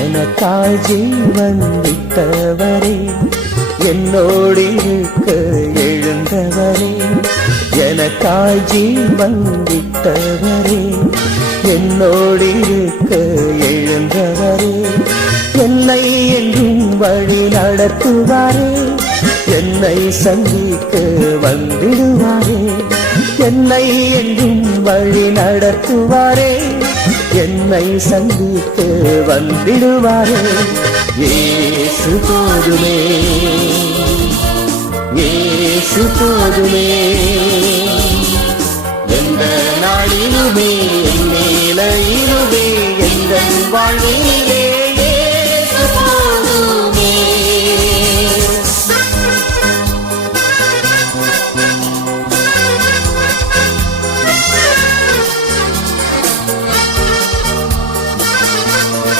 எனக்காய் ஜீவன் விட்டவரே, என்னோடு இருக்க எழுந்தவரே. எனக்காய் ஜீவன் விட்டவரே, என்னோடு இருக்க எழுந்தவரே. என்னை என்றும் வழி நடத்துவாரே, என்னை சந்திக்க வந்திடுவாரே. என்னை என்றும் வழி நடத்துவாரே, என்னை சந்திக்க வந்திடுவாரே. இயேசு போதுமே, இயேசு போதுமே. எந்த நாளிலுமே என் நிலையிலுமே எந்த வாழ்விலே